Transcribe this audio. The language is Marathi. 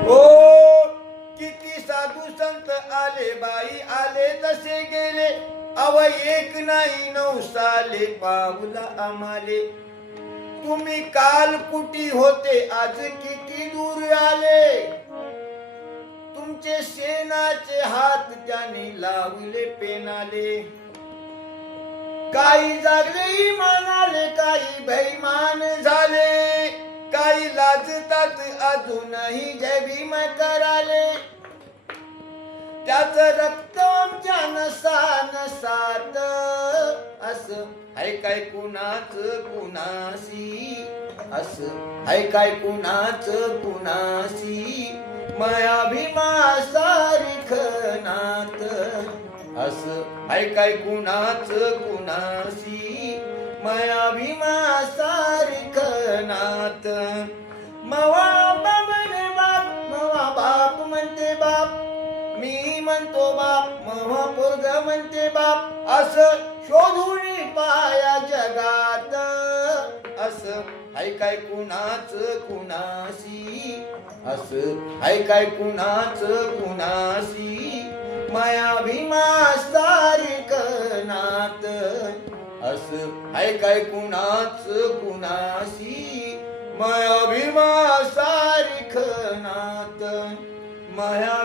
हो किती साधू संत आले बाई आले तसे गेले अव एक नाही नवसाले पावला आम्हाले तुम्ही काल कुटी होते आज किती दूर आले तुमचे शेणाचे हात त्याने लावले पेनाले काही जागले म्हणाले काही भैमान झाले काही लाजतात अजूनही जय भीम कराले त्याच रक्त आमच्या नसा नसात असं हाय काय कुणाच कुणासी असं हाय काय कुणाच कुणासी माया भीमा सारिख नात असं हाय काय कुणाच कुणासी माया भीमा सारिख नात मवा बाबने बाप मवा बाप म्हणते बाप मी म्हणतो बाप मवा पोरग म्हणते बाप असं शोधून पाया जगात असं हाय काय कुणाच कुणासी असं हाय काय कुणाच कुणासी माया भीमा सारिक नात असं हाय काय कुणाच कुणासी माया भीमा सारिक नात माया